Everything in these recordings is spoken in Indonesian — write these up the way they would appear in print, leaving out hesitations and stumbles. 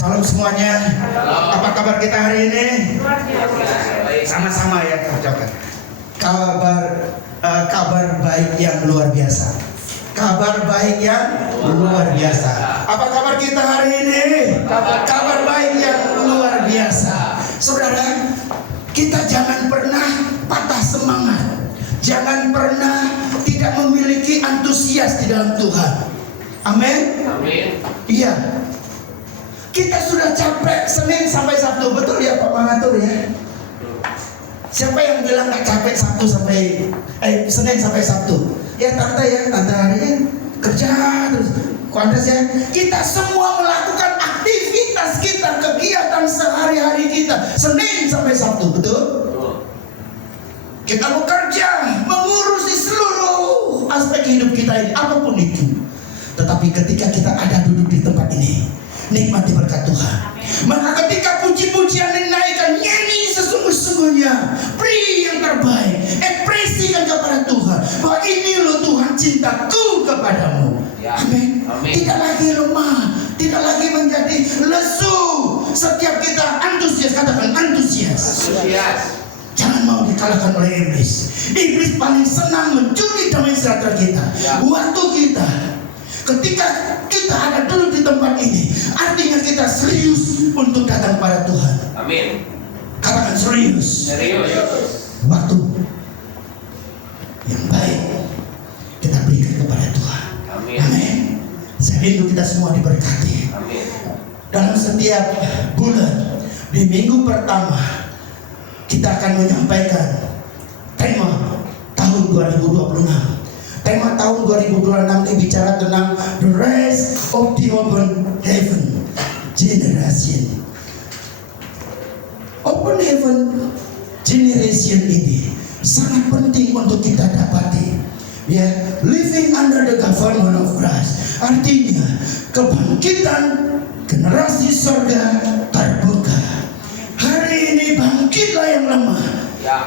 Salam semuanya. Apa kabar kita hari ini? Sama-sama ya, coba. Kabar baik yang luar biasa. Kabar baik yang luar biasa. Apa kabar kita hari ini? Kabar baik yang luar biasa. Saudara, kita jangan pernah patah semangat. Jangan pernah tidak memiliki antusias di dalam Tuhan. Amin. Amin. Iya. Kita sudah capek Senin sampai Sabtu, betul ya Pak Mangatur ya? Siapa yang bilang nggak capek Senin sampai Sabtu? Ya tante harinya kerja terus. Kuantas ya. Kita semua melakukan aktivitas kita, kegiatan sehari-hari kita Senin sampai Sabtu, betul? Kita bekerja, mengurusi seluruh aspek hidup kita ini, apapun itu. Tetapi ketika kita ada duduk di tempat ini, nikmati berkat Tuhan. Maka ketika puji-pujian dinaikkan, nyanyi sesungguh-sungguhnya, beri yang terbaik, ekspresikan kepada Tuhan bahwa ini loh Tuhan cintaku kepadamu. Amin. Tidak lagi lemah, tidak lagi menjadi lesu. Setiap kita antusias, katakan antusias. Jangan mau dikalahkan oleh iblis. Iblis paling senang mencuri damai sejahtera kita, waktu kita. Ketika kita ada dulu di tempat ini, artinya kita serius untuk datang kepada Tuhan. Amin. Katakan serius. Waktu yang baik kita berikan kepada Tuhan. Amin. Saya rindu kita semua diberkati. Amin. Dalam setiap bulan, di minggu pertama, kita akan menyampaikan tema tahun 2026. Tema tahun 2026 ini bicara tentang the rise of the open heaven generation. Open heaven generation ini sangat penting untuk kita dapati. Ya, living under the government of Christ. Artinya kebangkitan generasi surga terbuka. Hari ini bangkitlah yang lemah,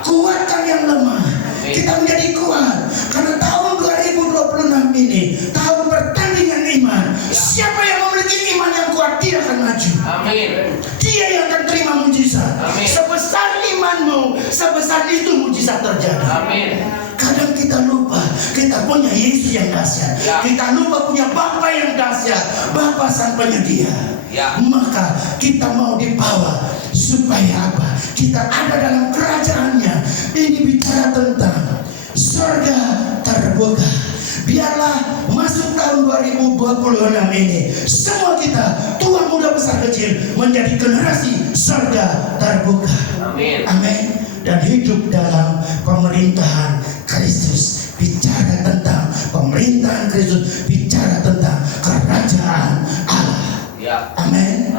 kuatkan yang lemah. Kita menjadi kuat karena tahun 2026 ini tahun pertandingan iman. Siapa yang memiliki iman yang kuat, dia akan maju. Amin. Dia yang akan terima mujizat. Amin. Sebesar imanmu, sebesar itu mujizat terjadi. Amin. Kadang kita lupa kita punya Yesus yang dahsyat. Kita lupa punya Bapa yang dahsyat, Bapa sang penyedia. Maka kita mau dibawa supaya apa? Kita ada dalam kerajaannya. Ini bicara tentang surga terbuka. Biarlah masuk tahun 2026 ini, semua kita, tua muda besar kecil, menjadi generasi surga terbuka. Amin. Amin. Dan hidup dalam pemerintahan Kristus. Bicara tentang pemerintahan Kristus, bicara tentang kerajaan Allah. Amin.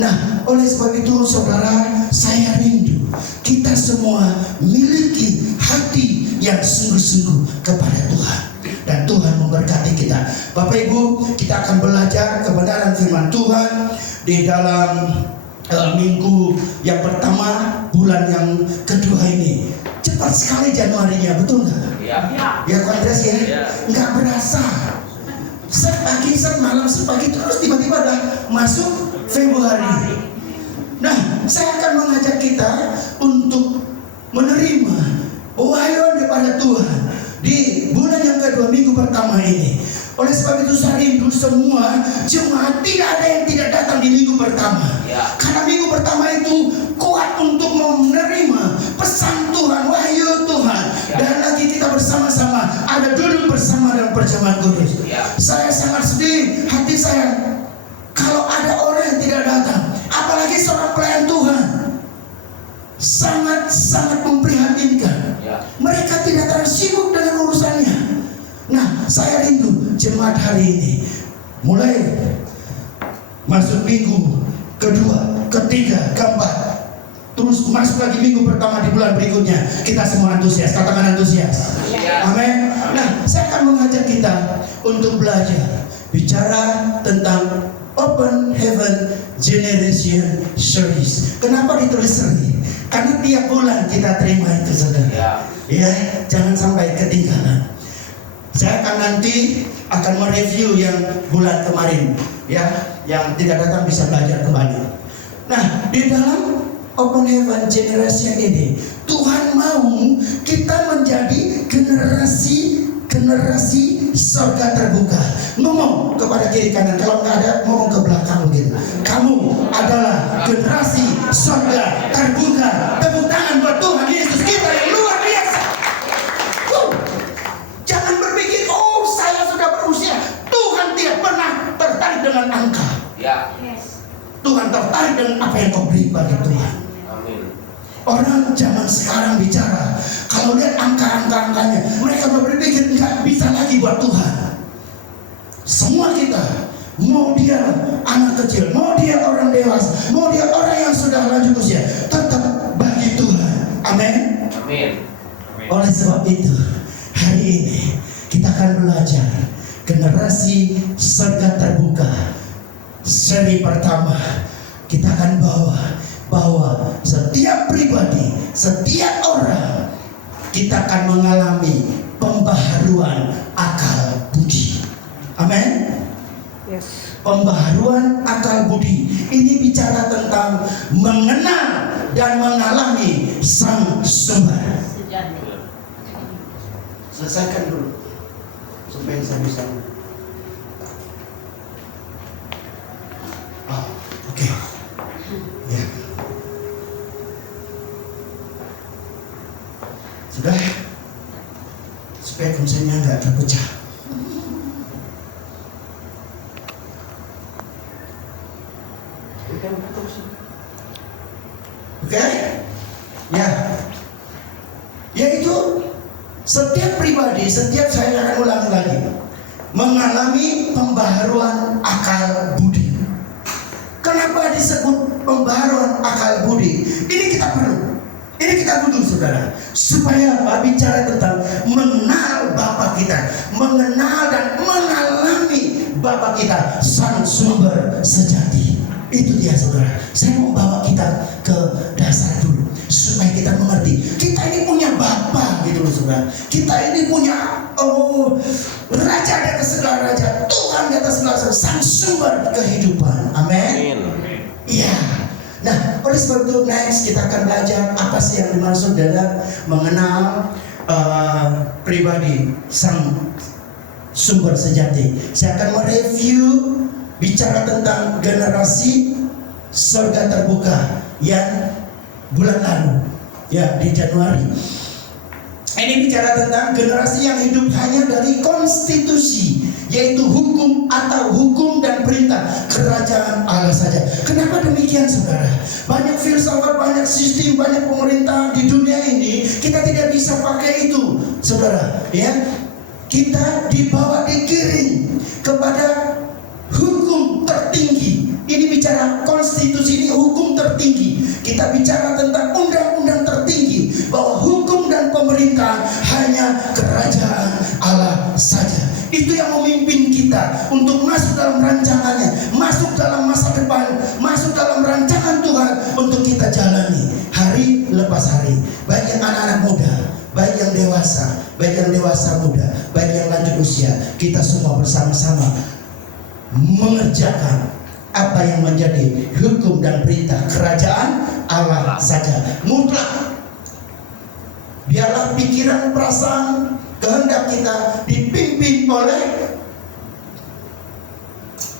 Nah, oleh sebab itu saudara, saya rindu kita semua miliki hati yang sungguh-sungguh kepada Tuhan. Dan Tuhan memberkati kita. Bapak Ibu, kita akan belajar kebenaran firman Tuhan di dalam minggu yang pertama, bulan yang kedua ini. Cepat sekali Januarinya, betul nggak? Ya, Andres ya? Nggak berasa. Sepagi, semalam, sepagi terus tiba-tiba dah masuk Februari. Nah, saya akan mengajak kita untuk menerima pewahyuan daripada Tuhan di bulan yang kedua, minggu pertama ini. Oleh sebab itu saya rindu semua jemaat, tidak ada yang tidak datang di minggu pertama. Karena minggu pertama itu kuat untuk menerima pesan Tuhan, wahyu Tuhan. Dan lagi kita bersama-sama ada duduk bersama dalam perjamuan kudus. Saya sangat sedih hati saya kalau ada orang yang tidak datang, apalagi seorang pelayan Tuhan. Sangat-sangat memprihatinkan. Mereka tidak terlalu sibuk dengan urusannya. Nah, saya rindu jemaat hari ini mulai masuk minggu kedua, ketiga, keempat, terus masuk lagi minggu pertama di bulan berikutnya, kita semua antusias. Katakan antusias. Amin. Nah, saya akan mengajak kita untuk belajar bicara tentang Open Heaven Generation Series. Kenapa ditulis seri? Karena tiap bulan kita terima itu, saudara. Ya, jangan sampai ketinggalan. Saya akan nanti mereview yang bulan kemarin, ya, yang tidak datang bisa belajar kembali. di dalam Open Heaven Generation ini, Tuhan mau kita menjadi generasi surga terbuka. Ngomong kepada kiri kanan, kalau nggak ada ngomong ke belakang begini. Kamu adalah generasi surga terbuka. Tepuk tangan buat Tuhan Yesus kita yang luar biasa. Jangan berpikir, oh saya sudah berusia. Tuhan tidak pernah tertarik dengan angka. Ya. Tuhan tertarik dengan apa yang kau beri bagi Tuhan. Orang zaman sekarang bicara, kalau lihat angka-angkanya, mereka berpikir nggak bisa lagi buat Tuhan. Semua kita, mau dia anak kecil, mau dia orang dewasa, mau dia orang yang sudah lanjut usia, tetap bagi Tuhan. Amin. Amin. Oleh sebab itu, hari ini kita akan belajar generasi surga terbuka. Seri pertama kita akan bahwa setiap pribadi, setiap orang, kita akan mengalami pembaharuan akal budi. Amin. Yes. Pembaharuan akal budi ini bicara tentang mengenal dan mengalami Sang Sumber. Selesaikan dulu supaya saya bisa. Oke. Ya. Sudah, supaya konsennya nggak terpecah. Oke, ya, yaitu setiap pribadi, setiap saya akan ulang lagi, mengalami pembaharuan akal budi. Kenapa disebut pembaharuan akal budi? Ini kita perlu. Ini kita butuh, saudara, supaya apa? Bicara tentang mengenal Bapa kita, mengenal dan mengalami Bapa kita, Sang Sumber sejati. Itu dia, saudara. Saya mau bawa kita ke dasar dulu, supaya kita mengerti. Kita ini punya Bapa, gitu loh, saudara. Kita ini punya Raja di atas segala raja, Tuhan di atas segala raja, Sang Sumber kehidupan. Amin. Iya. Nah, oleh sebab itu next kita akan belajar apa sih yang dimaksud dengan mengenal pribadi Sang Sumber sejati. Saya akan mereview bicara tentang generasi surga terbuka yang bulan lalu, ya, di Januari. Ini bicara tentang generasi yang hidup hanya dari konstitusi, yaitu hukum atau hukum dan perintah kerajaan Allah saja. Kenapa demikian, saudara? Banyak filsafat, banyak sistem, banyak pemerintahan di dunia ini, kita tidak bisa pakai itu, saudara. Ya, kita dibawa, digiring kepada hukum tertinggi. Ini bicara konstitusi, ini hukum tertinggi. Kita bicara tentang undang-undang tertinggi, bahwa hukum dan pemerintahan hanya kerajaan Allah saja. Itu yang memimpin kita untuk masuk dalam rancangannya, masuk dalam masa depan, masuk dalam rancangan Tuhan untuk kita jalani hari lepas hari. Baik yang anak-anak muda, baik yang dewasa, baik yang dewasa muda, baik yang lanjut usia, kita semua bersama-sama mengerjakan apa yang menjadi hukum dan perintah kerajaan Allah saja, mutlak. Biarlah pikiran, perasaan, kehendak kita dipimpin oleh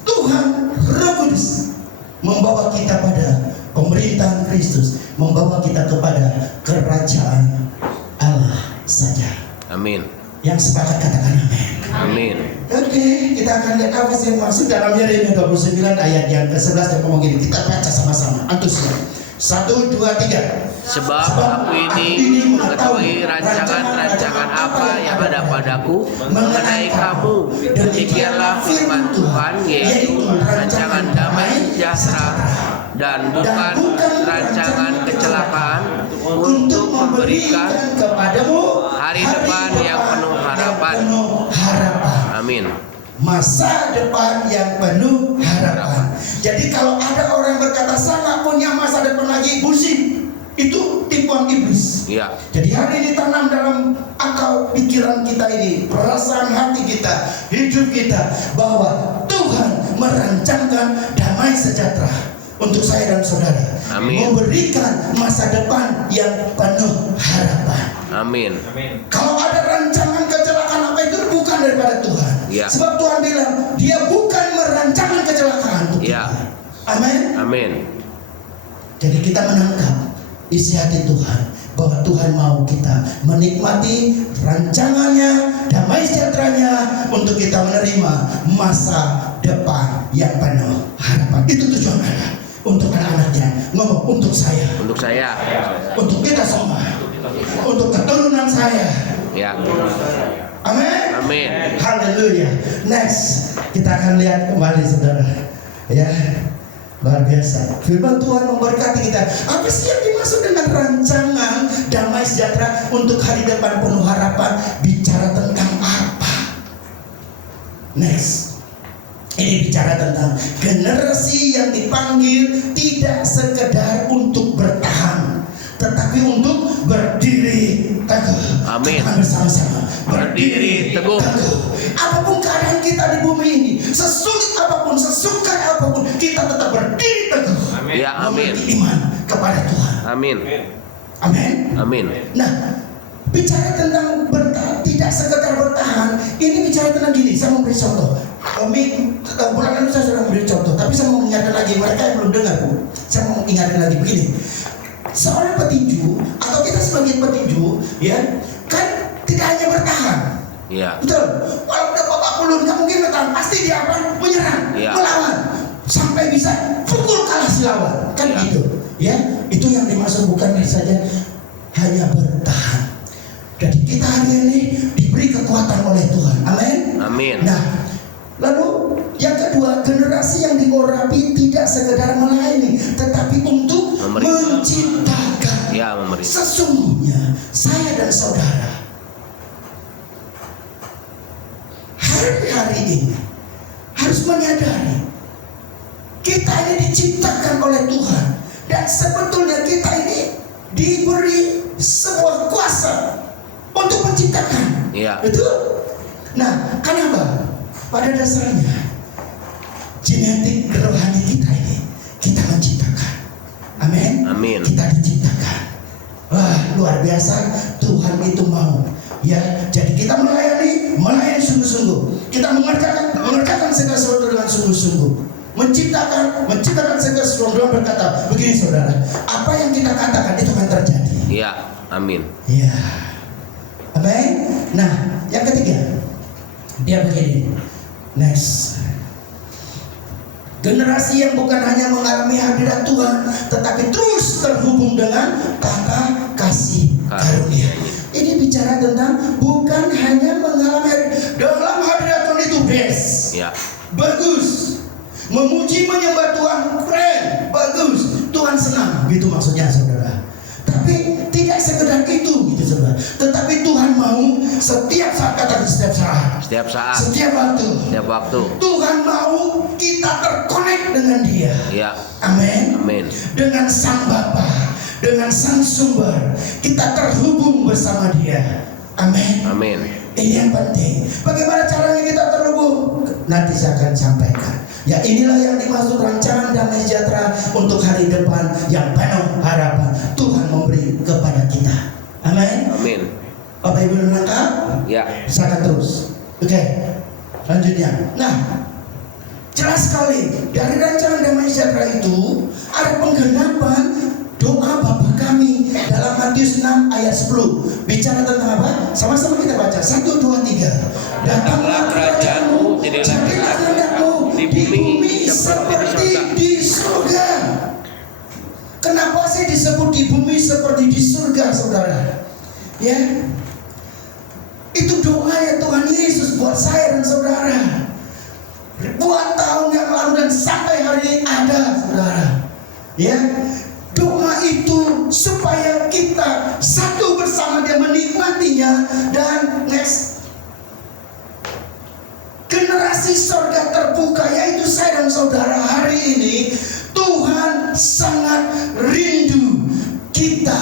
Tuhan Roh Kudus, membawa kita pada pemerintahan Kristus, membawa kita kepada kerajaan Allah saja. Amin. Yang sepakat katakan amin. Amin. Oke, kita akan lihat apa sih yang maksud dalam Yeremia 29 ayat yang ke-11 yang ngomong gini. Kita baca sama-sama, antusias. 1, 2, 3. Sebab aku ini mengetahui rancangan-rancangan apa yang ada padaku mengenai kamu. Demikianlah firman Tuhan, yaitu rancangan damai sejahtera dan bukan rancangan kecelakaan, untuk memberikan kepadamu hari depan yang penuh harapan. Amin. Masa depan yang penuh harapan. Jadi kalau ada orang yang berkata saya nggak punya masa depan lagi, bullshit. Itu tipuan iblis. Ya. Jadi hari ini tanam dalam akal pikiran kita ini, perasaan hati kita, hidup kita, bahwa Tuhan merancangkan damai sejahtera untuk saya dan saudara. Amin. Memberikan masa depan yang penuh harapan. Amin. Kalau ada rancangan kecelakaan apa itu bukan daripada Tuhan. Ya. Sebab Tuhan bilang dia bukan merancangkan kecelakaan untuk Ya. kita. Amin. Amin. Jadi kita menangkap isi hati Tuhan bahwa Tuhan mau kita menikmati rancangannya, damai sejahteranya untuk kita menerima masa depan yang penuh harapan. Itu tujuan Allah untuk anak-anaknya. Ngomong untuk saya, Untuk saya. untuk kita semua, untuk keturunan saya. Ya. Amin. Amin. Haleluya. Next, kita akan lihat kembali saudara. Ya, luar biasa. Firman Tuhan memberkati kita. Apa sih yang dimaksud dengan rancangan damai sejahtera untuk hari depan penuh harapan? Bicara tentang apa? Next. Ini bicara tentang generasi yang dipanggil tidak sekedar untuk bertahan, tetapi untuk berdiri teguh. Amin. Katakan bersama-sama. Berdiri teguh. Apapun keadaan kita di bumi ini, sesulit apapun, sesukar apapun, kita tetap berdiri teguh. Ya, amin. Memiliki iman kepada Tuhan. Amin. Amin. Amin. Nah, bicara tentang bertahan, tidak sekedar bertahan, ini bicara tentang gini. Saya mau beri contoh. Bulan lalu saya sudah memberi contoh, tapi saya mau ingatkan lagi mereka yang belum dengar, Bu. Saya mau ingatkan lagi begini. Seorang petinju atau kita sebagai petinju, ya, kan tidak hanya bertahan. Ya. Betul. Kalau udah babak belur nggak mungkin bertahan, pasti dia akan menyerang, Ya. melawan, sampai bisa pukul kalah si lawan. Kan Ya. gitu. Ya, itu yang dimaksud bukan saja hanya bertahan. Jadi kita hari ini diberi kekuatan oleh Tuhan. Amin. Amin. Nah, lalu yang kedua, generasi yang diurapi tidak sekedar melayani, tetapi untuk Memberi. menciptakan. Ya, memberi. Sesungguhnya saya dan saudara hari-hari ini harus menyadari kita ini diciptakan oleh Tuhan, dan sebetulnya kita ini diberi sebuah kuasa untuk menciptakan. Iya. Betul. Nah, kenapa? Pada dasarnya genetik rohani kita ini kita menciptakan. Amin. Amin. Kita diciptakan. Wah, luar biasa. Tuhan itu mau. Ya, jadi kita melayani sungguh-sungguh. Kita mengerjakan segala sesuatu dengan sungguh-sungguh. Menciptakan segala sesuatu dengan berkata, begini saudara, apa yang kita katakan itu akan terjadi. Ya. Amin. Ya. Amin. Nah, yang ketiga, dia begini. Next. Generasi yang bukan hanya mengalami hadirat Tuhan, tetapi terus terhubung dengan tata kasih karunia. Ini bicara tentang bukan hanya mengalami dalam hadirat Tuhan itu best, Ya. bagus, memuji menyembah Tuhan keren, bagus, Tuhan senang, gitu maksudnya saudara. Tapi tidak sekedar itu, gitu saudara. Tetapi Tuhan mau setiap saat, kata setiap saat, Setiap saat. setiap waktu. Setiap waktu. Tuhan mau kita terkonek dengan Dia. Ya. Amin. Amin. Dengan Sang Bapa, dengan Sang Sumber, kita terhubung bersama Dia. Amin. Amin. Ini yang penting. Bagaimana caranya kita terhubung? Nanti saya akan sampaikan. Ya, inilah yang dimaksud rancangan damai sejahtera untuk hari depan yang penuh harapan. Tuhan memberi kepada kita. Amin. Amin. Bapak Ibu menangkap? Ya. Silakan terus. Oke, lanjutnya. Nah, jelas sekali dari rancangan damai sejahtera itu ada penggenapan doa Bapa kami dalam Matius 6 ayat 10. Bicara tentang apa? Sama-sama kita baca. 1, 2, 3. Datanglah kerajaanmu, jadilah kehendakmu di bumi seperti di surga. Kenapa sih disebut di bumi seperti di surga, saudara? Ya, itu doanya Tuhan Yesus buat saya dan saudara. Ribuan tahun yang lalu dan sampai hari ini ada, saudara. Ya, doa itu supaya kita satu bersama Dia menikmatinya, dan next generasi surga terbuka, yaitu saya dan saudara hari ini. Tuhan sangat rindu kita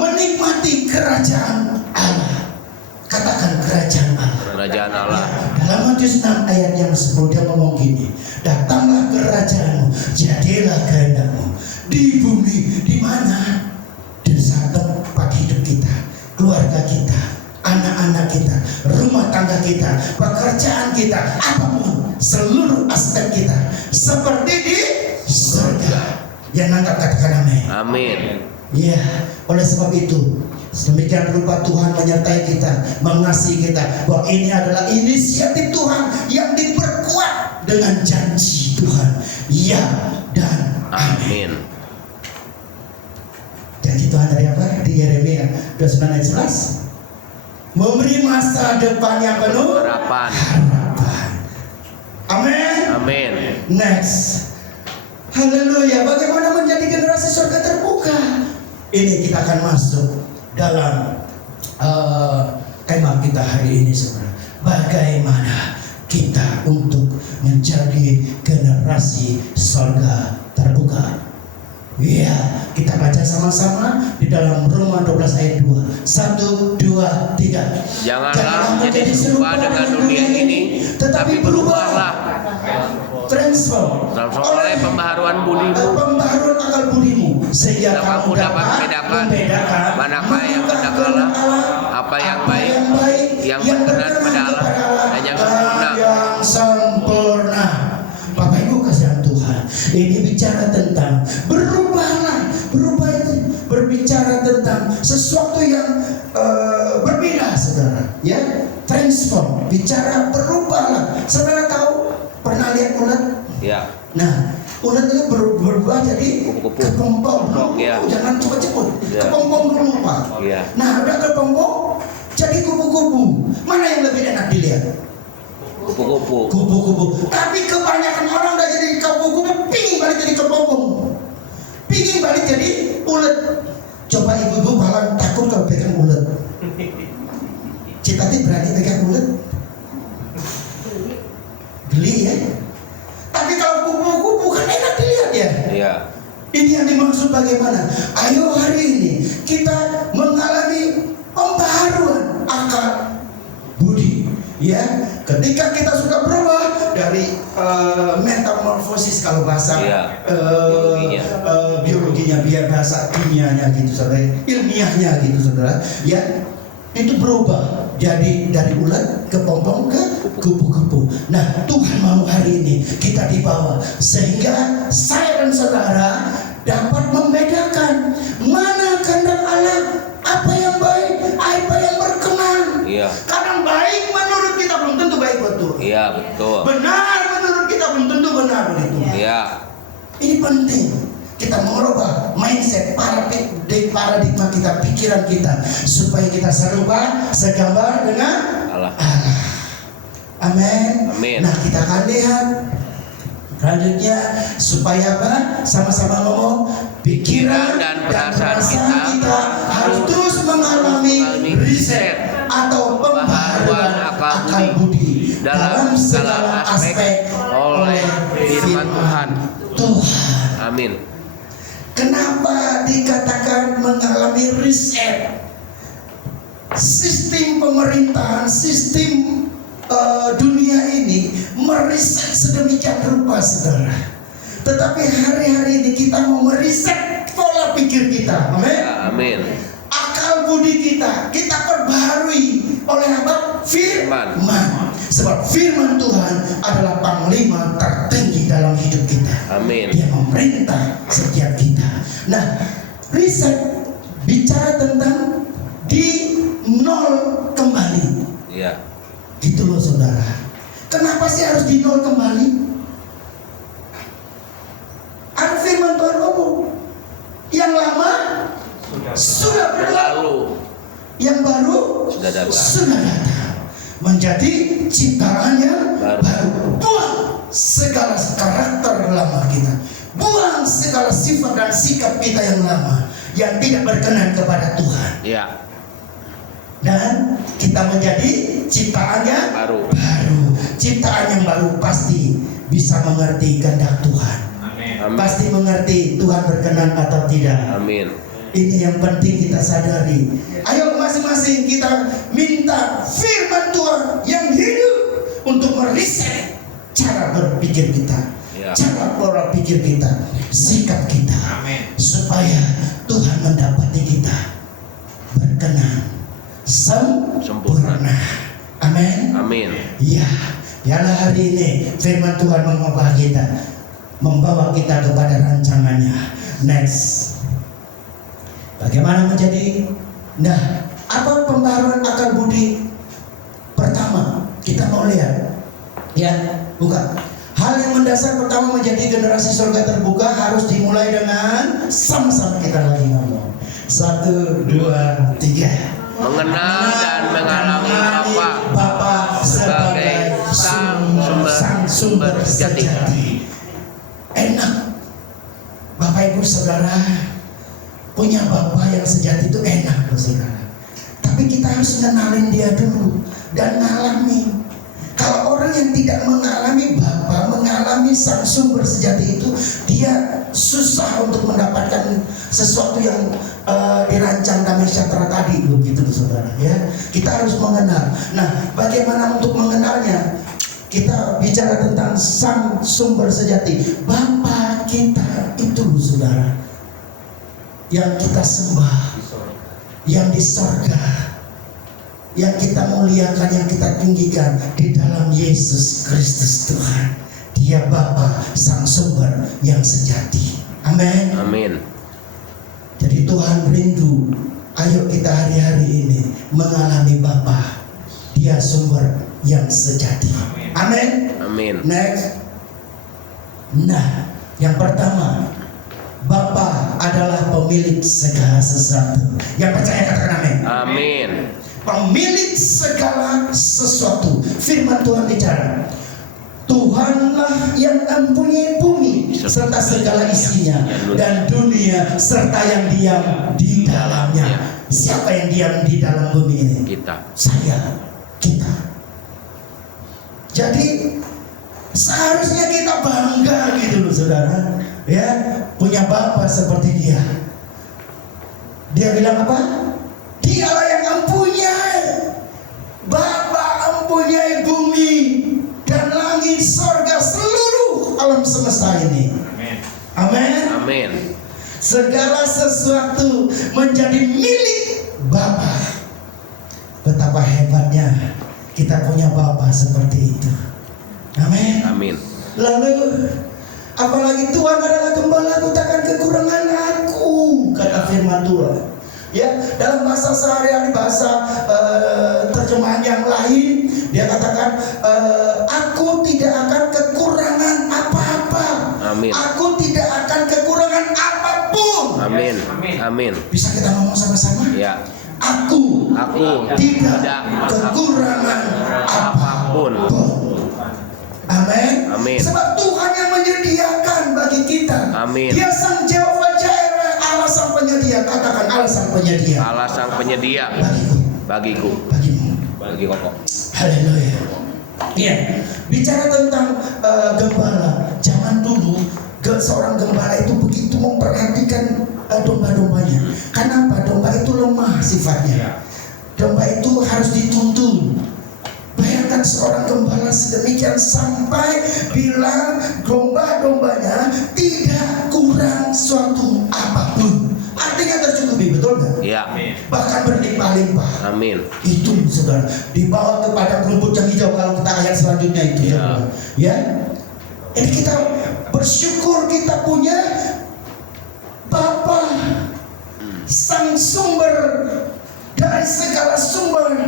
menikmati kerajaan Allah. Katakan kerajaan Allah. Kerajaan Allah. Dalam Matius 6 ayat yang 10 dia ngomong gini, datanglah kerajaanmu, jadilah kehendakmu di bumi, di mana? Di saat tempat hidup kita, keluarga kita, anak-anak kita, rumah tangga kita, pekerjaan kita, apapun, seluruh aspek kita seperti di surga. Yang nangkap katakan amin. Amin. Ya, oleh sebab itu sedemikian rupa Tuhan menyertai kita, mengasihi kita, bahwa ini adalah inisiatif Tuhan yang diperkuat dengan janji Tuhan. Ya dan amin. Janji Tuhan dari apa? Di Yeremia 29 ayat 11. Memberi masa depan yang penuh Harapan. Amin. Amin. Next. Haleluya. Bagaimana menjadi generasi surga terbuka? Ini kita akan masuk dalam tema kita hari ini, saudara. Bagaimana kita untuk menjadi generasi surga terbuka? Ya, kita baca sama-sama di dalam Roma 12 ayat 2. 1, 2, 3. Janganlah menjadi serupa dengan dunia ini, tetapi berubahlah transform oleh pembaharuan budimu, pembaharuan akal budimu, sehingga kamu dapat membedakan manakah yang kehendak Allah, apa yang baik, yang berkenan pada Allah, dan yang sempurna. Yang sempurna. Bapak Ibu kasihan Tuhan, ini bicara tentang berubahlah. Berubah itu berbicara tentang sesuatu yang berbeda, saudara. Ya, transform. Bicara berubahlah. Saudara tahu? Pernah lihat ulat? Ya. Nah, ulat itu berubah jadi kepompong. Ya. Jangan cepet-cepet. Ya. Kepompong dulu, Pak. Ya. Nah, udah kepompong jadi kupu-kupu. Mana yang lebih enak dilihat? Kupu-kupu. Kupu-kupu. Tapi kebanyakan orang udah jadi kupu-kupu, pingin balik jadi kepompong. Pingin balik jadi ulat. Coba ibu-ibu malah takut kalau pegang ulat. Citati berani pegang ulat? Geli ya. Tapi kalau kupu-kupu kan enak dilihat ya. Iya. Ini yang dimaksud bagaimana? Ayo hari ini kita mengalami pembaharuan akal budi. Ya, ketika kita sudah berubah dari metamorfosis kalau bahasa biologinya, biar bahasa kimianya gitu saudara, ilmiahnya gitu saudara. Ya, itu berubah jadi dari ulat ke pompong ke kupu-kupu. Nah, Tuhan mau hari ini kita dibawa sehingga saya dan saudara dapat membedakan mana kehendak Allah, apa yang baik, apa yang berkenan. Iya. Kadang baik menurut kita belum tentu baik buat Tuhan. Iya, betul. Benar menurut kita belum tentu benar buat Tuhan. Iya. Ini penting. Kita merubah mindset, paradigma kita, pikiran kita, supaya kita serupa, segambar dengan Allah. Amin. Amin. Nah, kita akan lihat selanjutnya supaya apa? Sama-sama ngomong, pikiran dan perasaan kita harus terus mengalami riset atau pembaharuan akal budi dalam segala aspek oleh firman Tuhan. Amin. Kenapa dikatakan mengalami riset? Sistem pemerintahan, sistem dunia ini meriset sedemikian rupa, saudara. Tetapi hari-hari ini kita mau meriset pola pikir kita. Amin. Ya, amin. Akal budi kita perbaharui oleh apa? Firman. Sebab firman Tuhan adalah panglima tertinggi dalam hidup kita. Amin. Dia memerintah setiap kita. Nah, riset bicara tentang di nol kembali. Iya. Gitu loh saudara. Kenapa sih harus di nol kembali? Ada firman Tuhan ngomong, yang lama sudah berlalu, yang baru sudah datang. Menjadi ciptaan yang baru. Buang segala karakter lama kita, buang segala sifat dan sikap kita yang lama, yang tidak berkenan kepada Tuhan. Iya. Dan kita menjadi ciptaan yang baru. Ciptaan yang baru pasti bisa mengerti kehendak Tuhan. Amin. Pasti mengerti Tuhan berkenan atau tidak. Amin. Ini yang penting kita sadari. Ayo masing-masing masing-masing kita minta firman Tuhan yang hidup untuk meriset cara berpikir kita, cara pola pikir kita, sikap kita, supaya Tuhan mendapati kita berkenan, sempurna. Amin. Amin. Ya, biarlah hari ini firman Tuhan membawa kita kepada rancangannya. Next, bagaimana menjadi? Nah, apa pembaharuan akal budi? Pertama, kita mau lihat, ya, bukan. Hal yang mendasar pertama menjadi generasi surga terbuka harus dimulai dengan sama-sama kita lagi ngomong. 1, 2, 3. Mengenal dan mengalami Bapa sebagai sang sumber sejati. Enak, Bapak Ibu Saudara, punya Bapa yang sejati itu enak loh saudara. Tapi kita harus mengenalin dia dulu dan ngalami. Kalau orang yang tidak mengalami Bapa, mengalami sang sumber sejati itu, dia susah untuk mendapatkan sesuatu yang dirancang damai sejahtera tadi, begitu saudara. Ya, kita harus mengenal. Nah, bagaimana untuk mengenalnya? Kita bicara tentang sang sumber sejati. Bapa kita itu saudara, yang kita sembah, yang di sorga, yang kita muliakan, yang kita tinggikan di dalam Yesus Kristus Tuhan. Dia Bapa sang sumber yang sejati. Amin. Amin. Jadi Tuhan rindu, ayo kita hari-hari ini mengalami Bapa. Dia sumber yang sejati. Amin. Amin. Next. Nah, yang pertama, Bapa adalah pemilik segala sesuatu. Yang percaya katakan amin. Amin. Pemilik segala sesuatu. Firman Tuhan bicara, Tuhanlah yang mempunyai bumi serta segala isinya, dan dunia serta yang diam di dalamnya. Siapa yang diam di dalam bumi ini? Kita. Saya, kita. Jadi seharusnya kita bangga gitu loh saudara, ya, punya Bapa seperti dia. Dia bilang apa? Dialah yang mempunyai, Bapa mempunyai bumi dan langit, sorga, seluruh alam semesta ini. Amin. Amin. Segala sesuatu menjadi milik Bapa. Betapa hebatnya kita punya Bapa seperti itu. Amin. Amin. Lalu apalagi Tuhan adalah gembalaku, takkan kekurangan aku, kata firman Tuhan. Ya, dalam bahasa sehari-hari, bahasa terjemahan yang lain, dia katakan aku tidak akan kekurangan apa-apa. Amin. Aku tidak akan kekurangan apapun. Amin. Amin. Bisa kita ngomong sama-sama? Ya. Aku tidak kekurangan apapun. Amin. Amin. Sebab Tuhan yang menyediakan bagi kita. Amin. Dia sang Jehovah Jireh, Allah sang penyedia. Katakan Allah sang penyedia. Allah sang penyedia. Bagiku. Bagimu. Bagi koko. Haleluya. Iya. Bicara tentang gembala, zaman dulu seorang gembala itu begitu memperhatikan domba-dombanya. Kenapa? Domba itu lemah sifatnya. Domba itu harus dituntun. Bayangkan seorang gembala sedemikian sampai bilang domba-dombanya tidak kurang suatu apapun. Artinya tercukupi, betul nggak? Ya. Bahkan berlimpah-limpah. Amin. Itu saudara, dibawa ke padang rumput yang hijau. Kalau kita ayat selanjutnya itu, Ya. saudara. Ya. Ini kita bersyukur kita punya Bapa, sang sumber dari segala sumber,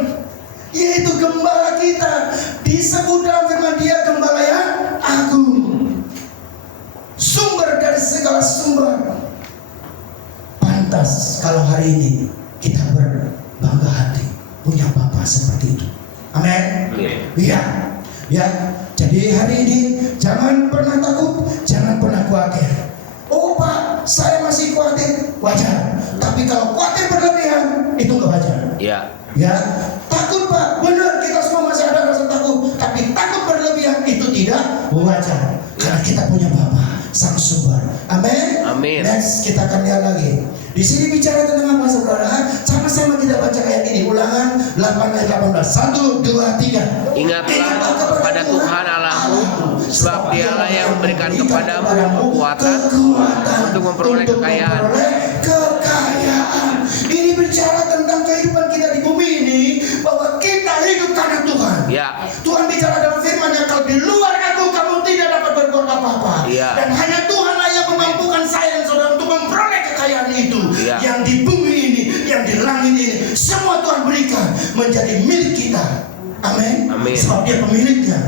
yaitu gembala kita. Disebut dalam firman Dia gembala yang agung, sumber dari segala sumber. Pantas kalau hari ini kita berbangga hati punya Bapa seperti itu. Amin. Iya. Ya. Jadi hari ini jangan pernah takut, jangan pernah khawatir. Oh Pak, saya masih khawatir, wajar. Tapi kalau khawatir berlebihan itu nggak wajar. Ya. Ya, takut Pak, benar, kita semua masih ada rasa takut. Tapi takut berlebihan itu tidak wajar. Karena kita punya Bapa, sang sumber. Amin. Amin. Next, kita akan lihat lagi. Di sini bicara tentang apa saudara? Sama-sama kita baca ayat ini. Ulangan 8 ayat 18. 1, 2, 3. Ingatlah kepada Tuhan Allahmu, sebab Dialah yang memberikan kepadamu kekuatan untuk memperoleh kekayaan. Ini bicara tentang kehidupan kita di bumi ini, bahwa kita hidup karena Tuhan. Ya. Tuhan bicara dalam firman-Nya, kalau di luar aku kamu tidak dapat berbuat apa-apa. Ya. Dan hanya Tuhanlah yang memampukan saya dan saudara untuk memperoleh kekayaan itu. Ya. Yang di bumi ini, yang di langit ini, semua Tuhan berikan menjadi milik kita. Amin. Amin. Sebab Dia pemiliknya,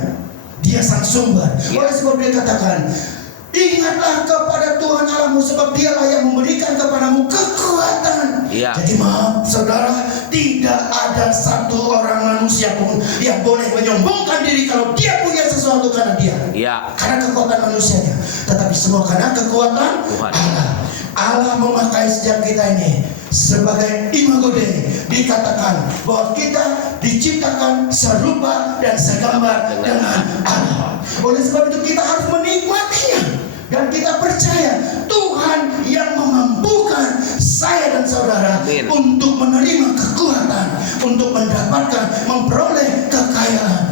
Dia sang sumber. Ya. Oleh sebab Dia katakan, ingatlah kepada Tuhan Allahmu, sebab Dialah yang memberikan kepadamu kekuatan. Ya. Jadi maaf saudara, tidak ada satu orang manusia pun yang boleh menyombongkan diri kalau dia punya sesuatu karena dia. Ya. Karena kekuatan manusianya, tetapi semua karena kekuatan Tuhan. Allah. Allah memakai setiap kita ini sebagai imago Dei. Dikatakan bahwa kita diciptakan serupa dan segambar dengan Allah. Oleh sebab itu kita harus menikmatinya. Dan kita percaya Tuhan yang memampukan saya dan saudara Amin. untuk menerima kekuatan, untuk mendapatkan, memperoleh kekayaan,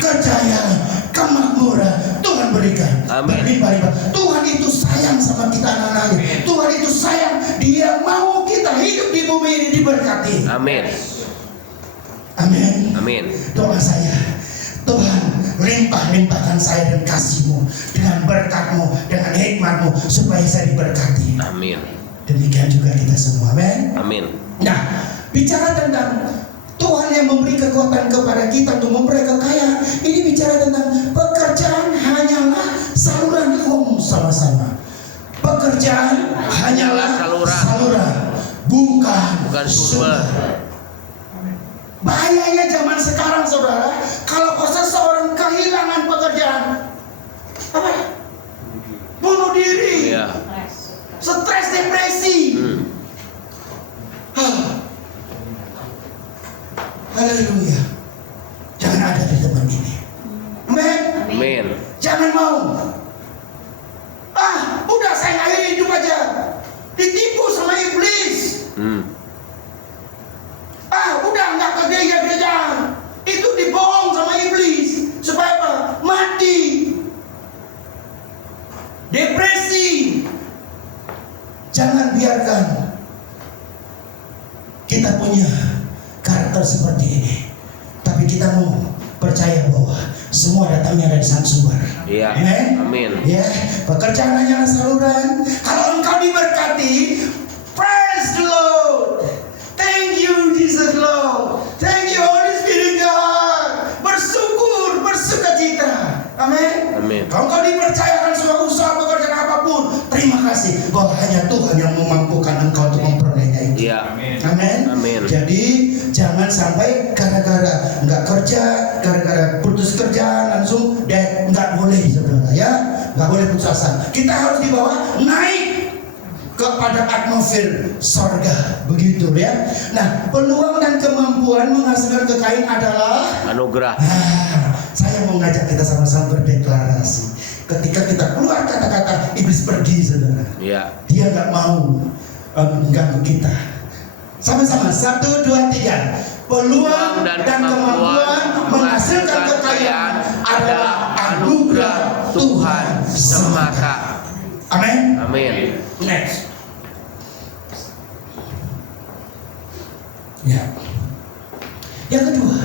kejayaan, kemakmuran. Tuhan berikan berlimpah-limpah. Tuhan itu sayang sama kita anak-anaknya. Tuhan itu sayang, Dia mau kita hidup di bumi ini diberkati. Amin. Amin. Amin. Doa saya, Tuhan limpah-limpahkan saya dan kasih-Mu dengan berkat-Mu, dengan hikmat-Mu, supaya saya diberkati. Amin. Demikian juga kita semua. Amin. Amin. Nah, bicara tentang Tuhan yang memberi kekuatan kepada kita untuk memperoleh kekayaan, ini bicara tentang pekerjaan hanyalah saluran umum sama-sama. Pekerjaan hanyalah saluran, bukan sumber. Bahayanya zaman sekarang saudara, kalau seseorang kehilangan pekerjaan, apa? Bunuh diri, Ya. stres, depresi. Haleluya. Jangan ada di tempat ini. Amin. Amin. Jangan mau. Udah saya ngakhiri hidup aja. Ditipu sama iblis. Udah nggak ke gereja-gerejaan. Itu dibohong sama iblis. Supaya apa? Mati. Depresi. Jangan biarkan kita punya karakter seperti ini. Tapi kita mau percaya bahwa semua datangnya dari sang sumber. Iya. Amin. Ya, pekerjaan hanyalah saluran. Kalau engkau diberkati, praise the Lord. Thank you Jesus Lord. Thank you Holy Spirit God. Bersyukur, bersukacita. Amin. Amin. Kalau engkau dipercayakan sebuah usaha pekerjaan apapun, terima kasih bahwa hanya Tuhan yang memampukan engkau untuk memperolehnya itu. Iya. Amin. Amin. Jadi jangan sampai gara-gara nggak kerja, gara-gara putus kerjaan langsung nggak boleh saudara ya, nggak boleh putus asa. Kita harus dibawa naik kepada atmosfer sorga, begitu ya. Nah, peluang dan kemampuan menghasilkan kekayaan adalah anugerah. Saya mau ngajak kita sama-sama berdeklarasi. Ketika kita keluar kata-kata, iblis pergi saudara. Iya. Dia nggak mau mengganggu kita. Sama-sama, 1, 2, 3. Peluang dan kemampuan menghasilkan kekayaan adalah anugerah Tuhan semata. Amin. Amin. Next. Ya. Yang kedua,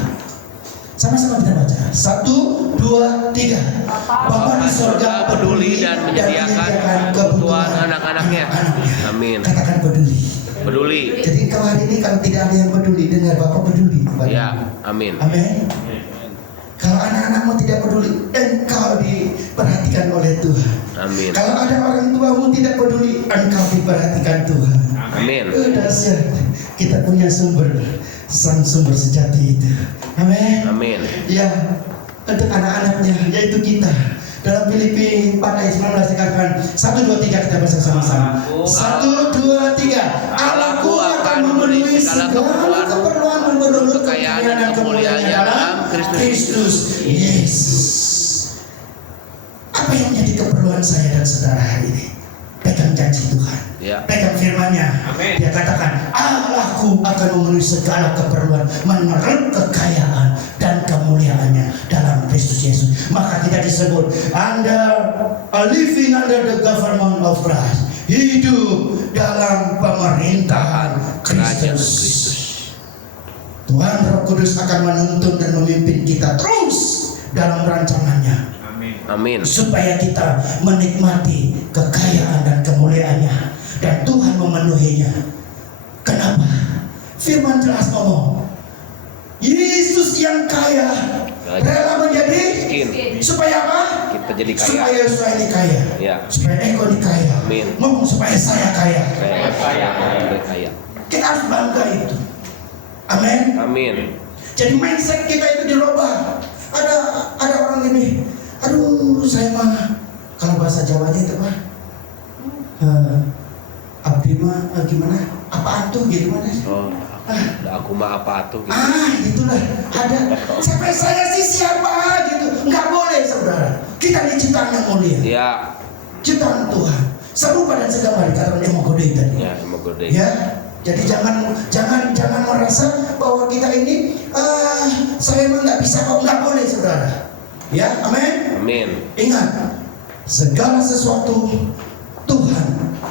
sama-sama kita baca. 1, 2, 3. Bapa di surga peduli dan menyediakan kebutuhan anak-anaknya. Amin. Katakan peduli. Peduli. Jadi engkau hari ini kalau tidak ada yang peduli, dengar Bapak peduli. Ya, amin. Amin. Kalau anak-anakmu tidak peduli, engkau diperhatikan oleh Tuhan. Amin. Kalau ada orang tuamu tidak peduli, engkau diperhatikan Tuhan. Amin. Dahsyat. Kita punya sumber, sang sumber sejati itu. Amin. Amin. Ya, untuk anak-anaknya, yaitu kita. Dalam Filipi 4 ayat 19 dikatakan 1, 2, 3 kita baca sama-sama. 1, 2, 3. Allahku akan memenuhi segala keperluan menurut kekayaan dan kemuliaannya dalam Kristus Yesus. Apa yang menjadi keperluan saya dan saudara hari ini? Pegang janji janji Tuhan. Ya. Pegang firman-Nya. Amin. Dia katakan, Allahku akan memenuhi segala keperluan menurut kekayaan dan kemuliaannya dalam Kristus Yesus. Maka kita disebut living under the government of Christ. Hidup dalam pemerintahan Kerajaan Kristus. Kristus. Tuhan Roh Kudus akan menuntun dan memimpin kita terus dalam rancangannya, Amin. supaya kita menikmati kekayaan dan kemuliaannya, dan Tuhan memenuhinya. Kenapa? Firman jelas ngomong, Yesus yang kaya rela menjadi Miskin. supaya apa? Kita jadi kaya. Supaya saya ini kaya, Ya. supaya Eko ini kaya. Amin. Ngomong supaya saya kaya. Kaya. Kita harus bangga itu. Amin. Amin. Jadi mindset kita itu dirubah. Ada orang gini, aduh saya mah, kalau bahasa Jawanya itu apa? Abdi mah gimana? Apaan tuh gitu mana? Oh, aku mah apa tuh gitu. Itulah ada. Sampai saya sih siapa gitu? Nggak boleh saudara. Kita diciptakan yang mulia. Ya. Ciptaan Tuhan. Serupa dan segambar dikatakan Emogode tadi. Ya, mau gede. Ya. Jadi jangan merasa bahwa kita ini saya memang nggak bisa kok, nggak boleh saudara. Ya, amin. Amin. Ingat, segala sesuatu Tuhan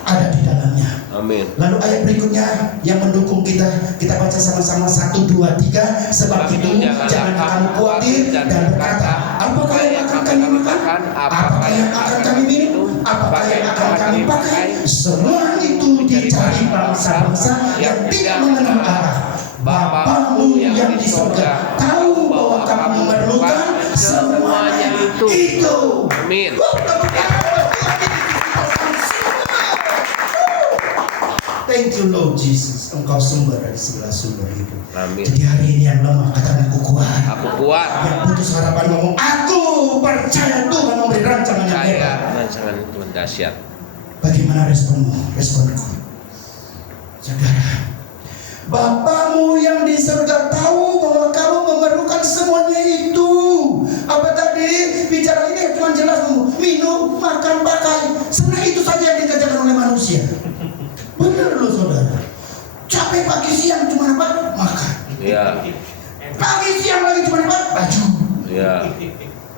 ada di dalamnya. Amin. Lalu ayat berikutnya yang mendukung kita baca sama-sama 1, 2, 3. Sebab itu jangan kamu khawatir dan berkata, apakah yang akan kami makan? Apakah yang akan kami minum? Apakah yang akan kami pakai? Semua itu dicari bangsa-bangsa yang tidak mengenal Allah. Bapamu yang di surga tahu bahwa kamu memerlukan semuanya itu. Amin. Thank you Lord Jesus, Engkau sumber dari segala sumber hidup. Amin. Jadi hari ini yang lemah katakan aku kuat. Aku kuat. Yang putus harapan ngomong aku percaya Tuhan memberi rancangan yang Kaya hebat. rancangan Tuhan dahsyat. Bagaimana responmu? Responku, saudara. Bapamu yang di surga tahu bahwa kamu memerlukan semuanya itu. Apa tadi? Bicara ini cuma jelas minum, makan, pakai. Sebenarnya itu saja yang dikerjakan oleh manusia. Benar loh saudara. Capek pagi siang cuma apa? Makan. Ya. Pagi siang lagi cuma apa? Baju. Ya.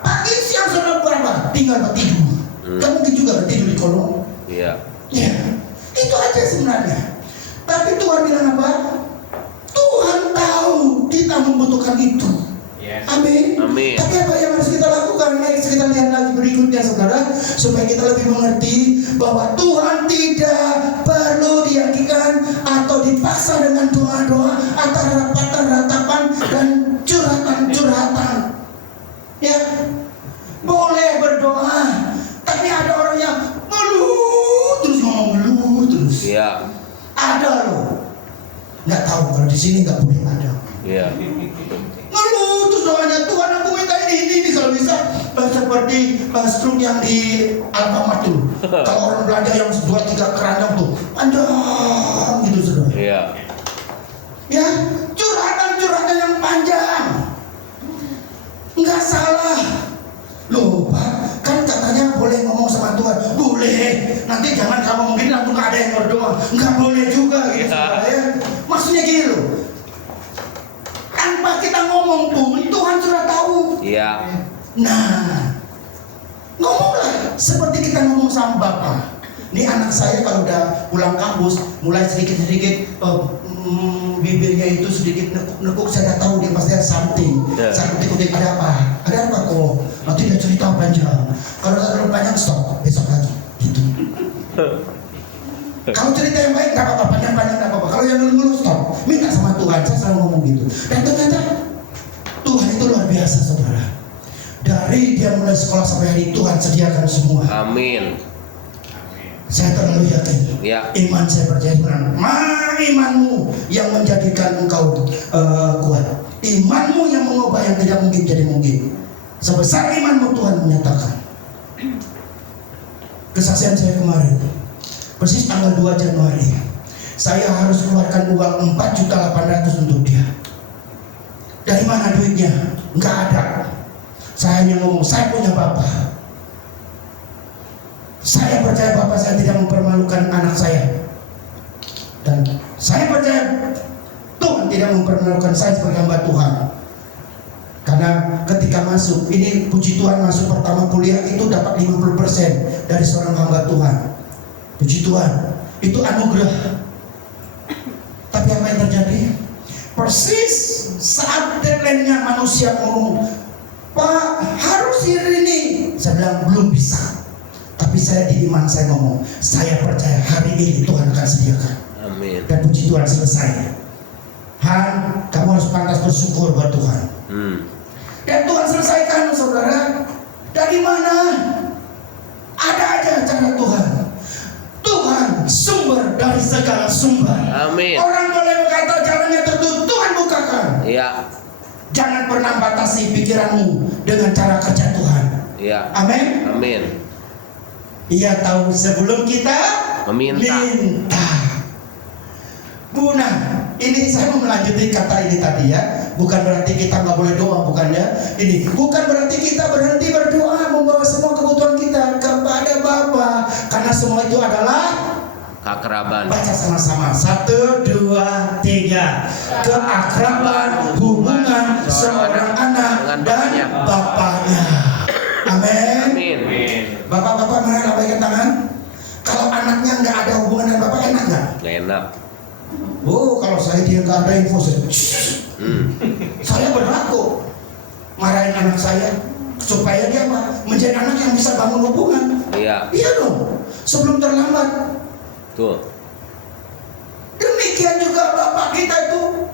Pagi siang saudara berapa? Tinggal tidur. Kamu mungkin juga tidur di kolong. Iya. Ya. Itu aja sebenarnya. Tapi Tuhan bilang apa? Tuhan tahu kita membutuhkan itu. Amin. Amin. Tapi apa yang harus kita lakukan? Mari kita lihat lagi berikutnya saudara, supaya kita lebih mengerti bahwa Tuhan tidak perlu diyakinkan atau dipaksa dengan doa-doa atau ratapan dan curhatan-curhatan. Ya, boleh berdoa, tapi ada orang yang ngeluh terus ngomong ngeluh terus. Iya. Ada loh. Nggak tahu kalau di sini nggak boleh ada. Iya. Ngeluh terus doanya, Tuhan aku minta ini kalau bisa seperti struk yang di Alfamart tuh. Kalau orang belanja yang 2-3 keranjang tuh panjang gitu saudara. Iya. Ya, curhatan yang panjang. Nggak salah. Loh Pak, kan katanya boleh ngomong sama Tuhan. Boleh. Nanti jangan kamu mungkin langsung nggak ada yang berdoa. Nggak boleh juga gitu saudara ya. Maksudnya gini loh. Tanpa kita ngomong pun Tuhan sudah tahu. Iya. Nah, ngomonglah seperti kita ngomong sama Bapak. Ini anak saya kalau udah pulang kampus, mulai sedikit-sedikit bibirnya itu sedikit nekuk, saya udah tahu dia pasti ada something. Saya ketik-ketik ada apa kok. Nanti dia cerita panjang. Kalau terlalu panjang stop, besok lagi. Gitu. Kalau cerita yang baik nggak apa-apa, panjang-panjang nggak apa-apa. Kalau yang ngeluh stop, minta sama Tuhan. Saya selalu ngomong gitu. Dan ternyata Tuhan itu luar biasa saudara. Dari dia mulai sekolah sampai hari Tuhan sediakan semua. Amin. Saya terlalu yakin. Ya. Iman saya percaya benar. Imanmu yang menjadikan engkau kuat. Imanmu yang mengubah yang tidak mungkin jadi mungkin. Sebesar imanmu Tuhan menyatakan. Kesaksian saya kemarin, persis tanggal 2 Januari, saya harus keluarkan uang 4.800.000 untuk dia. Dari mana duitnya? Enggak ada. Saya hanya ngomong, saya punya Bapak. Saya percaya Bapak saya tidak mempermalukan mempermalukan anak saya. Dan saya percaya Tuhan tidak mempermalukan saya sebagai hamba Tuhan. Karena ketika masuk, ini puji Tuhan masuk pertama kuliah itu dapat 50% dari seorang hamba Tuhan. Puji Tuhan, itu anugerah. Tapi apa yang terjadi? Persis saat deadline-nya manusia ngomong, Pak harus ini, saya bilang belum bisa. Tapi saya di iman saya ngomong, saya percaya hari ini Tuhan akan sediakan. Amin. Dan puji Tuhan selesai. Han, kamu harus pantas bersyukur buat Tuhan. Dan Tuhan selesaikan, saudara. Dari mana? Ada aja cara Tuhan. Tuhan sumber dari segala sumber. Amin. Orang boleh berkata jalannya tertutup, Tuhan bukakan. Iya. Jangan pernah batasi pikiranmu dengan cara kerja Tuhan. Iya. Amin. Amin. Ia tahu sebelum kita Meminta. Nah, ini saya mau melanjutkan kata ini tadi ya. Bukan berarti kita nggak boleh doa, bukan ya. Ini bukan berarti kita berhenti berdoa membawa semua kebutuhan kita kepada Bapa, karena semua itu adalah Keakraban. baca sama-sama. 1, 2, 3. Keakraban hubungan seorang anak dan bapaknya. Amin. Amin. Bapak-bapak mana lambaikan tangan? Kalau anaknya nggak ada hubungan dengan bapak, enak nggak? Gak enak. Oh, kalau saya dia nggak ada info, saya berlaku marahin anak saya supaya dia menjadi anak yang bisa bangun hubungan. Iya. Iya dong, sebelum terlambat. Tuh. Demikian juga bapak kita itu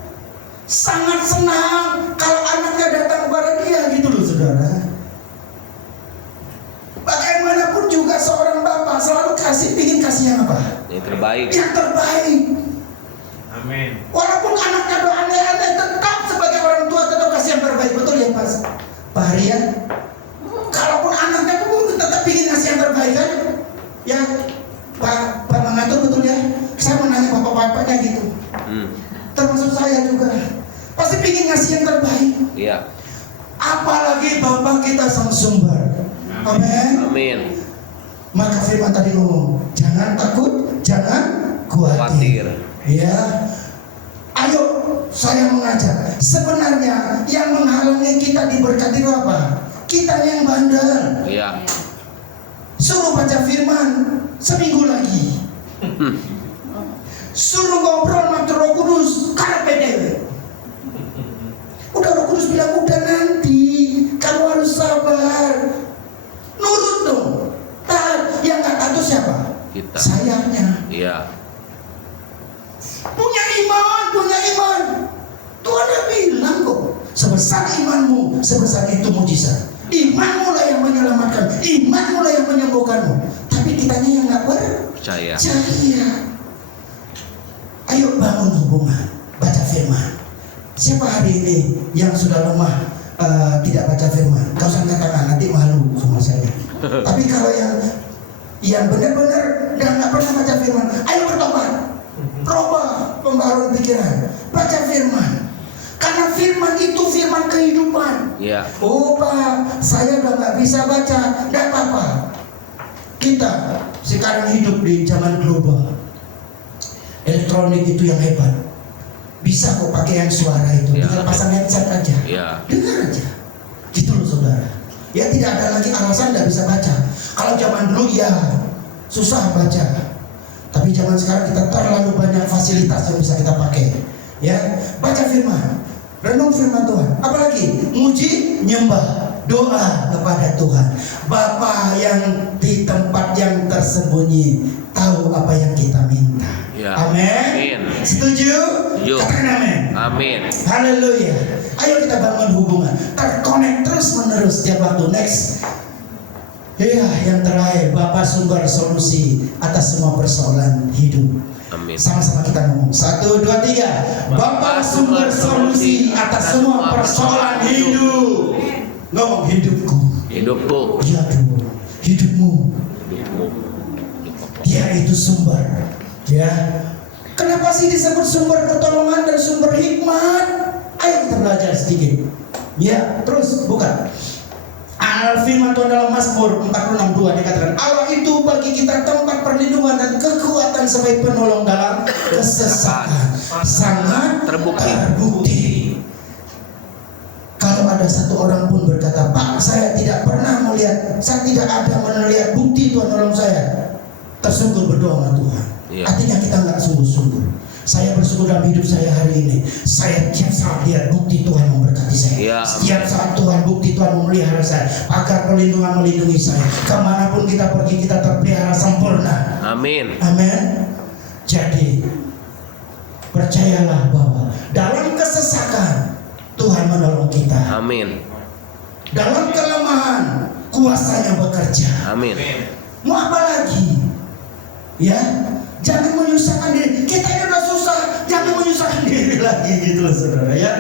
sangat senang kalau anaknya datang kepada dia, gitu loh saudara. Bagaimanapun juga seorang bapak selalu ingin kasih yang apa? Yang terbaik. Yang terbaik. Amin. Walaupun anaknya aneh-aneh, tetap sebagai orang tua tetap kasih yang terbaik. Betul ya Pak Hari ya? Kalaupun anaknya pun tetap ingin kasih yang terbaik kan? Ya Pak mengatur, betul ya? Saya menanya bapak-bapaknya gitu. Termasuk saya juga. Pasti ingin ngasih yang terbaik. Iya. Apalagi bapak kita sang sumber. Amin. Amin. Maka firman tadi ngomong, jangan takut, jangan khawatir. Ya, ayo saya mengajak. Sebenarnya yang menghalangi kita diberkati itu apa? Kita yang bandel. Iya. Suruh baca firman seminggu lagi. Suruh ngobrol sama Roh Kudus, karena PDW. Udah Roh Kudus bilang udah nanti, kamu harus sabar. Nurut dong. Taat. Yang nggak taat itu siapa? Kita. Sayangnya. Iya. Punya iman. Tuhan udah bilang kok, sebesar imanmu, sebesar itu mujizat. Imanmu lah yang menyelamatkan, imanmu lah yang menyembuhkanmu. Tapi kitanya yang nggak Percaya. percaya. Ayo bangun hubungan, baca firman. Siapa hari ini yang sudah lemah tidak baca firman? Kau usah angkat tangan, nanti malu sama saya. Tapi kalau yang benar-benar dan nggak pernah baca firman, ayo bertobat. Robah pembaharuan pikiran, baca firman. Karena firman itu firman kehidupan. Iya. Oh Pak, saya udah nggak bisa baca, nggak apa-apa. Kita sekarang hidup di zaman global. Elektronik itu yang hebat. Bisa kok pakai yang suara itu, Ya. tinggal pasang headset aja. Iya. Dengar aja. Gitu loh saudara. Ya tidak ada lagi alasan nggak bisa baca. Kalau zaman dulu ya susah baca. Tapi zaman sekarang kita terlalu banyak fasilitas yang bisa kita pakai. Ya, baca firman, renung firman Tuhan. Apalagi muji, nyembah, doa kepada Tuhan. Bapa yang di tempat yang tersembunyi tahu apa yang kita minta. Ya. Amin. Amin. Setuju? Setuju. Katakan amin. Amin. Haleluya. Ayo kita bangun hubungan, terkonek terus menerus tiap waktu. Next. Ya, yang terakhir, Bapa sumber solusi atas semua persoalan hidup. Amin. Sama-sama kita ngomong. 1, 2, 3. Bapa sumber solusi atas semua persoalan hidup. Ngomong hidupku. Hidupku. Ya Tuhan, hidupmu. Hidupmu. Dia itu sumber. Ya. Kenapa sih disebut sumber pertolongan dan sumber hikmat? Ayo kita belajar sedikit. Ya, terus bukan. Firman Tuhan dalam Mazmur 46:2 dikatakan, Allah itu bagi kita tempat perlindungan dan kekuatan. digunakan sebagai penolong dalam kesesakan sangat terbukti. Kalau ada satu orang pun berkata, Pak, saya tidak ada melihat bukti Tuhan nolong saya, tersungkur berdoa sama Tuhan. Artinya kita nggak sungguh-sungguh. Saya bersyukur dalam hidup saya hari ini. Saya tiap saat lihat bukti Tuhan memberkati saya. Setiap saat Tuhan bukti Tuhan memelihara saya. Pagar perlindungan melindungi saya. Kemanapun kita pergi kita terpelihara sempurna. Amin. Amin. Jadi percayalah bahwa dalam kesesakan Tuhan menolong kita. Amin. Dalam kelemahan kuasanya bekerja. Amin. Mau apa lagi? Ya, jangan menyusahkan diri. Kita ini udah susah, jangan menyusahkan diri lagi gitu loh, saudara ya.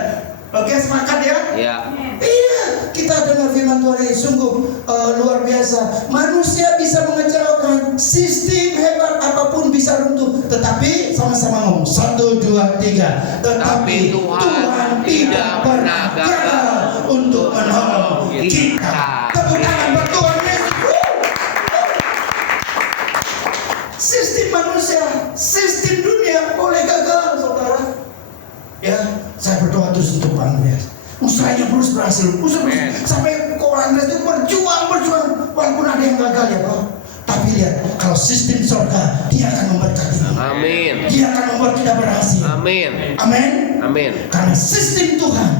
Oke, sepakat ya? Ya. Iya, kita dengar firman Tuhan ini sungguh luar biasa. Manusia bisa mengecewakan, sistem hebat apapun bisa runtuh, tetapi sama-sama ngomong 1, 2, 3. Tetapi Tuhan tidak pernah gagal untuk menolong kita. Tepuk tangan buat Tuhan Yesus. Sistem manusia, sistem dunia boleh gagal, saudara. Ya, saya berdoa terus untuk Pak Andreas. Usahanya terus berhasil, sampai Pak Andreas itu berjuang, walaupun ada yang gagal ya Pak. Tapi lihat, kalau sistem surga, dia akan memberkati. Amin. Dia akan membuat kita berhasil. Amin. Amin. Amin. Karena sistem Tuhan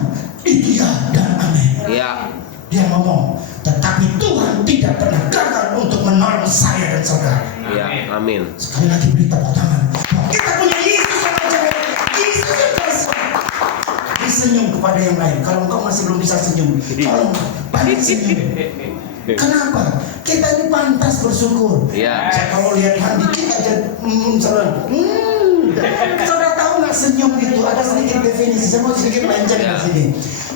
itu ya dan amin. Ya. Dia ngomong, tetapi Tuhan tidak pernah gagal untuk menolong saya dan saudara. Ya. Amin. Sekali lagi beri tepuk tangan. Kita punya Yesus yang ajaib. Yesus yang kuasa. Senyum kepada yang lain. Kalau engkau masih belum bisa senyum, tolong banyak senyum. Kenapa? Kita ini pantas bersyukur. Ya. Saya kalau lihat Handi kita aja, saudara tahu nggak senyum itu ada sedikit definisi. Saya mau sedikit melenceng di sini.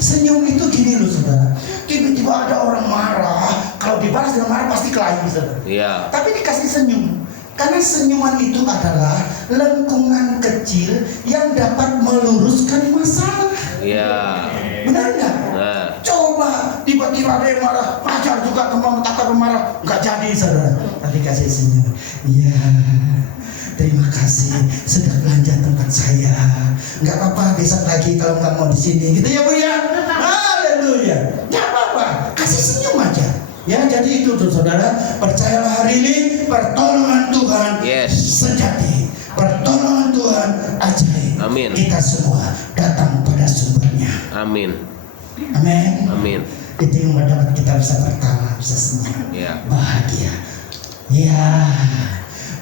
Senyum itu gini loh saudara. Tiba-tiba ada orang marah, kalau dibalas dengan marah pasti kelahi saudara. Ya. Tapi dikasih senyum. Karena senyuman itu adalah lengkungan kecil yang dapat meluruskan masalah. Ya. Benar nggak? Nah. Coba tiba-tiba ada yang marah, pacar juga kembang takut marah, nggak jadi saudara. Tapi kasih senyum. Iya. Terima kasih sudah belanja tempat saya. Nggak apa-apa besok lagi kalau nggak mau di sini, gitu ya Bu ya. Haleluya. Nggak apa-apa, kasih senyum aja. Ya jadi itu tuh saudara, percayalah hari ini pertolongan Tuhan sejati, pertolongan Tuhan ajaib. Amin. Kita semua datang pada sumbernya. Amin. Amin. Amin. Itu yang mendapat kita bisa tertawa, bisa senyum, bahagia. Ya,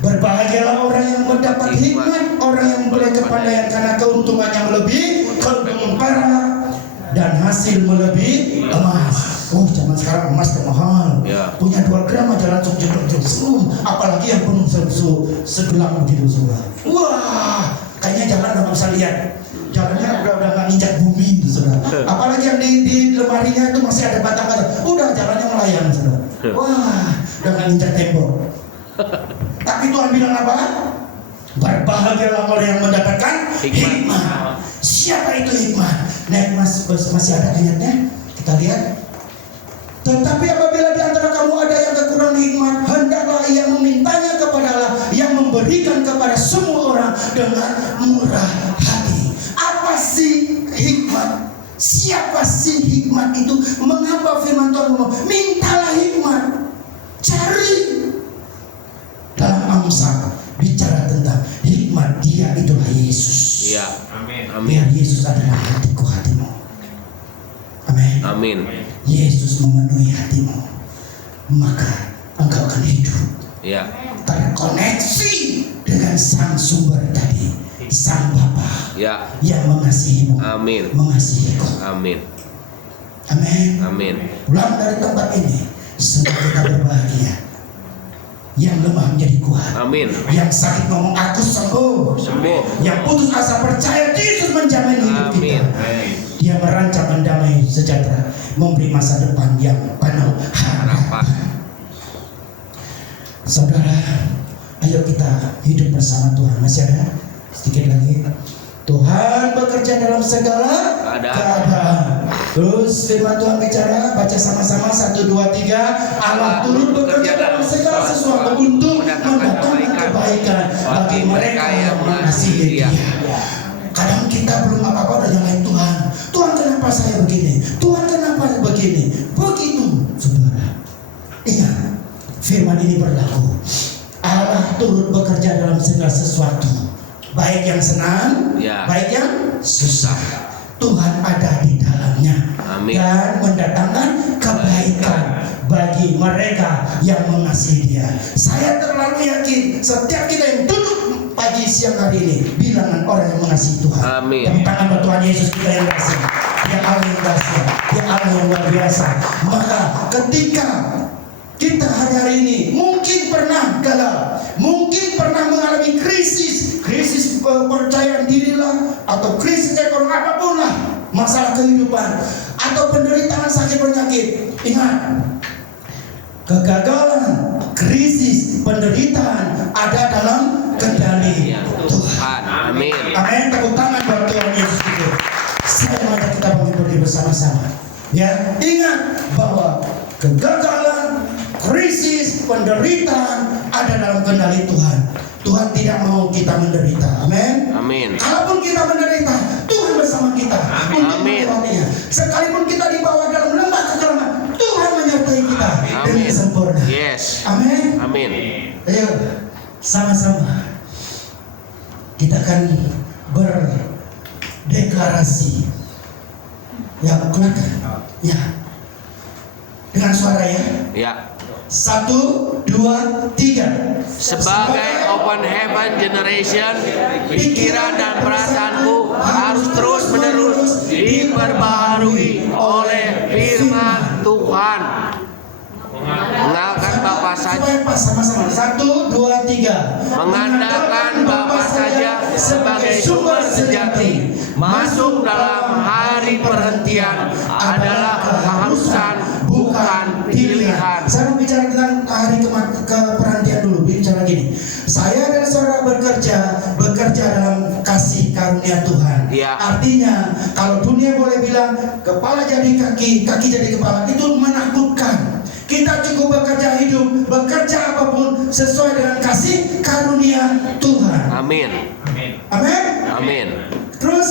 berbahagialah orang yang mendapat hikmat, orang yang memperoleh kepandaian karena keuntungan yang lebih, keuntungan perak dan hasil melebihi emas. Oh, zaman sekarang emas mahal. Punya 2 gram aja langsung jeduk-jeduk. Apalagi yang penuh segelang begitu semua. Wah, kayaknya jalan udah nggak bisa lihat. Jalannya udah nggak nginjak bumi itu saudara. Apalagi yang di lemarinya itu masih ada batang-batang. Udah jalannya melayang saudara. Wah, udah nggak nginjak tembok. Tapi Tuhan bilang apa? Berbahagialah orang yang mendapatkan hikmat. Siapa itu hikmat? Nah, masih ada ayatnya. Kita lihat. Tetapi apabila di antara kamu ada yang kekurangan hikmat, hendaklah ia memintanya kepada Allah yang memberikan kepada semua orang dengan murah hati. Apa sih hikmat? Siapa sih hikmat itu? Mengapa firman Tuhan ngomong, mintalah hikmat, cari. Dalam Amsal bicara tentang hikmat, dia itulah Yesus. Iya. Amin. Biar Yesus adalah hatiku, hatimu. Amin. Amin. Yesus memenuhi hatimu, maka engkau akan hidup terkoneksi dengan sang sumber tadi, sang Bapa yang mengasihimu, mengasihiku. Amin. Amin. Amin. Pulang dari tempat ini, semua kita berbahagia. Yang lemah menjadi kuat. Amin. Yang sakit ngomong aku sembuh. Yang putus asa percaya Yesus menjamin hidup kita. Dia merancang mendamai sejahtera, memberi masa depan yang penuh harapan. Saudara, ayo kita hidup bersama Tuhan. Masih ada sedikit lagi. Tuhan bekerja dalam segala keadaan. Terus firman Tuhan bicara, baca sama-sama 1, 2, 3. Allah turut bekerja dalam segala sesuatu untuk mendatangkan kebaikan kebaikan bagi mereka yang mengasihi Dia. Kadang kita belum apa-apa udah nyalain Tuhan. Tuhan kenapa saya begini? Tuhan kenapa begini? Begitu, saudara. Ingat, firman ini berlaku. Allah turut bekerja dalam segala sesuatu, baik yang senang, baik yang susah. Tuhan ada di dalamnya. Amin. Dan mendatangkan kebaikan bagi mereka yang mengasihi Dia. Saya terlalu yakin setiap kita yang duduk pagi siang hari ini bilangan orang yang mengasihi Tuhan. Amin. Tepuk tangan buat Tuhan Yesus kita yang kasih. Dia Allah yang kasih. Dia Allah yang luar biasa. Maka ketika kita hari ini mungkin pernah gagal, mungkin pernah mengalami krisis kepercayaan diri lah, atau krisis ekonomi apapun lah, masalah kehidupan, atau penderitaan sakit penyakit. Ingat, kegagalan, krisis, penderitaan ada dalam kendali Tuhan. Amin. Amin. Tepuk tangan buat Tuhan Yesus itu. Saya mengajak kita berdiri bersama-sama. Ya, ingat bahwa kegagalan, krisis, penderitaan ada dalam kendali Tuhan. Tuhan tidak mau kita menderita. Amin. Amin. Kalaupun kita menderita, Tuhan bersama kita untuk melewatinya. Sekalipun kita dibawa dalam lembah kekelaman, Tuhan menyertai kita dengan sempurna. Yes. Amin. Amin. Ayo, sama-sama kita akan berdeklarasi. Ya, keluarkan. Ya. Dengan suara ya. Ya. 1, 2, 3. Sebagai Open Heaven Generation, pikiran dan perasaanku harus terus-menerus diperbaharui oleh firman Tuhan. Mengandalkan Bapa saja. Sama-sama. 1, 2, 3. Mengandalkan Bapa saja sebagai sumber sejati. Masuk dalam hari perhentian adalah keharusan, bukan pilihan. Saya mau bicara tentang hari perhentian dulu. Bicara gini. Saya dan saudara bekerja dalam kasih karunia Tuhan. Ya. Artinya, kalau dunia boleh bilang kepala jadi kaki, kaki jadi kepala, itu menakutkan. Kita cukup bekerja hidup, bekerja apapun sesuai dengan kasih karunia Tuhan. Amin. Amin. Amin. Terus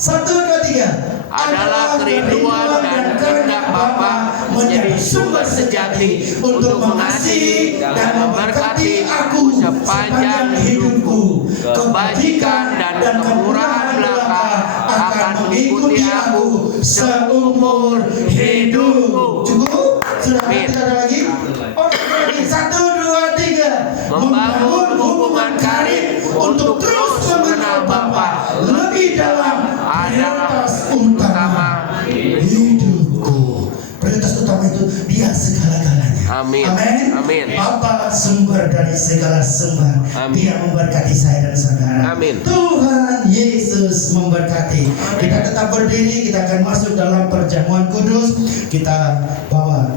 1, 2, 3 adalah kerinduan dan kehendak Bapa menjadi sumber sejati untuk mengasihi dan memberkati aku sepanjang hidupku. Kebajikan dan kemurahan belaka akan mengikuti aku seumur hidupku. Cukup? Sudah Amin. tidak ada lagi? Oke, lagi 1, 2, 3 Membangun hubungan karib untuk terus mengenal Bapa lebih dalam adalah utama hidupku. Prioritas utama itu Dia segala-galanya. Amin. Amin. Amin. Bapa sumber dari segala sumber. Amin. Dia memberkati saya dan saudara. Amin. Tuhan Yesus memberkati. Kita tetap berdiri. Kita akan masuk dalam perjamuan kudus. Kita bawa